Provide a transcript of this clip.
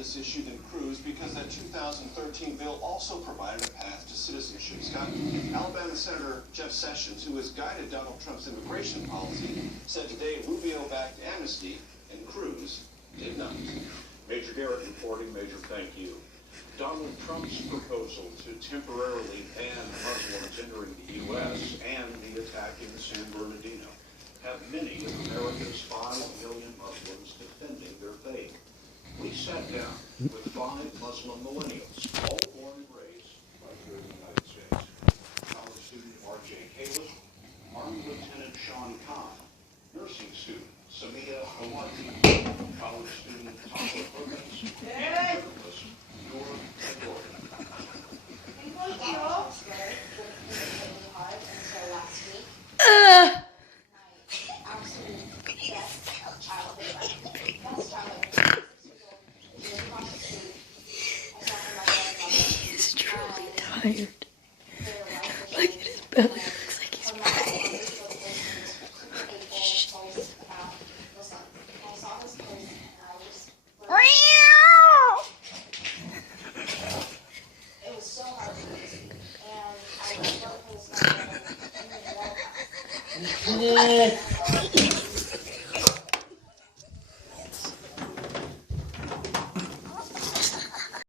this issue than Cruz because that 2013 bill also provided a path to citizenship. Scott, Alabama Senator Jeff Sessions, who has guided Donald Trump's immigration policy, said today Rubio backed amnesty and Cruz did not. Major Garrett reporting. Major, thank you. Donald Trump's proposal to temporarily ban Muslims entering the U.S. and the attack in San Bernardino have many of America's 5 million Muslims defending their faith. We sat down with 5 Muslim millennials, all born and raised right here in the United States. College student R.J. Caleb, Army Lieutenant Sean Khan, nursing student Samia Hawati, college student Tanya Perkins, and journalist Noor Adora. He's truly tired. Look at his belly. It looks like he's pregnant. It was so hard to listen, and I felt it was not